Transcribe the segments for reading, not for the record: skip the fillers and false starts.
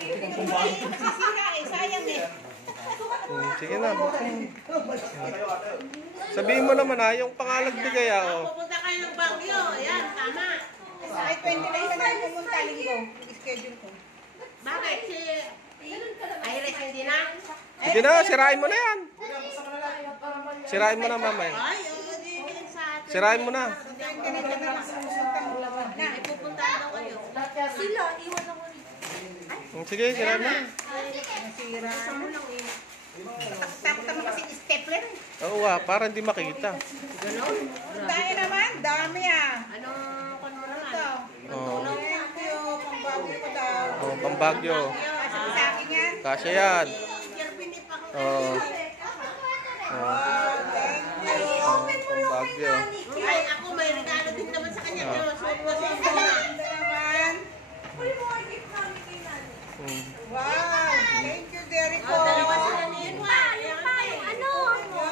Sisira eh, sayang eh. Sige na. Sabihin mo naman yung pangalan bigay Pupunta kayo ng Baguio. Ayan, tama. Ay, 29 na lang pumunta linggo. I-schedule ko. Bakit? Iris hindi na? Sige na, sirain mo na yan. Sirain mo na mamaya. Ay, sa atin. Sirain mo na. Ipupuntahan daw kayo. Sila, iwan ako ni... Sige, sirain mo. Nasira. Isa mo lang eh. Takot naman kasi stapler eh. Oo para hindi makita. Ganon? Tayo naman, dami Anong kon mo naman? Ito. Thank you, pambagyo ko daw. Pambagyo. Kasi sa akin yan. Kasya yan. Kirpinip ako. Thank you. Pambagyo. Ay, ako may regalo din naman sa kanya. Pero suot naman. Uy, mga gift namin kay Nani. Wow, thank you, Jericho. Dalawa sila ni Yun pa, yung ano?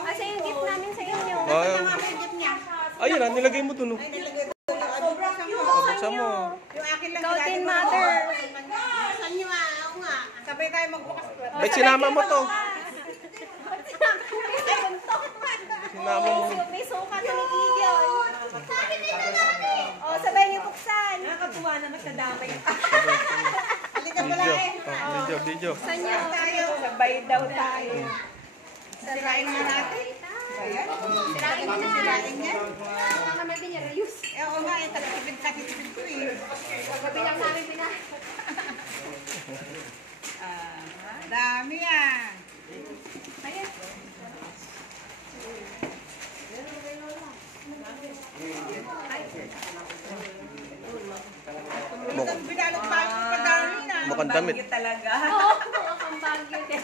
Kasi yung gift namin sa inyo. Ayun na, nilagay mo dun. Sobrang cute. Buksan mo. Yung akin lang. Golden Mother. Saan nyo ako nga? Sabay tayo magbukas. Ba't sinama mo to? Sinama mo. May sukat ni Gideon. O, sabay niyo buksan. Nakakatuwa na nagsadamay. Halika pala eh. Video. Buksan niyo. Sabay daw tayo. Sirain na natin. Sirain mo na. Sirain niya. Mga natin niya, reuse. Oo nga, yung tatipid ko eh. Paggabi lang namin pina. Dami Ayan. Binalot pa ako pa darling Mukhang damit. talaga. Oo, mga pambagyo din.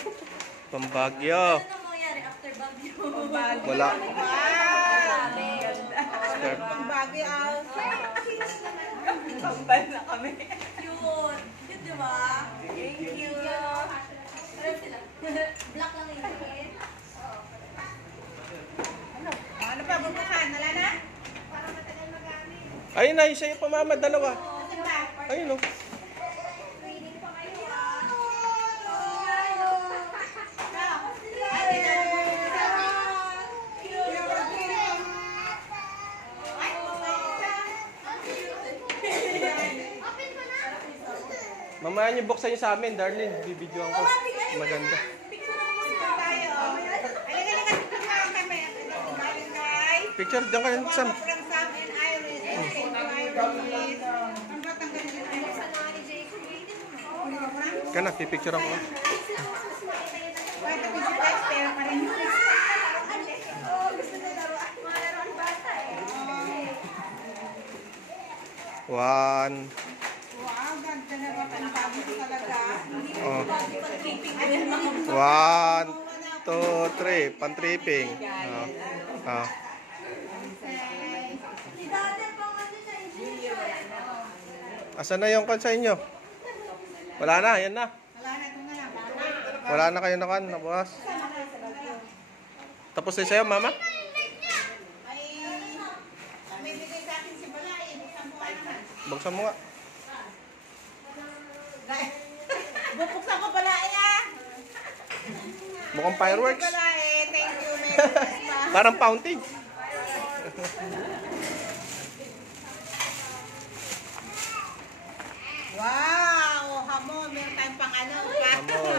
Pambagyo. Ano mangyari after Baguio? Wala. Pambagyo out. Kambal na kami. Cute. Cute, di ba? Thank you. Tara sila. Black lang yung Ano pa, bubukan? Wala na? Ayun na, isa yung pamama, dalawa. Ayun o. Mamaya niyo buksan niyo sa amin, Darlene. Bibidyoan ko. Maganda. Picture, diyan kayo, Sam. Kana, pipicture ako. One. One, two, three. Pan-tripping. Asan na yung kan sa inyo? Wala na, yan na. Wala na kayo na kan, nabukas. Tapos na sa'yo, mama? May bigay sa akin si Balay. Buksan mo naman. Buksan mo nga. Bubuksan ko Balay Mukhang fireworks. Balay, thank you. Merry Christmas. Parang fountain. Wow! Hamon, meron tayong pang ano. Hamon.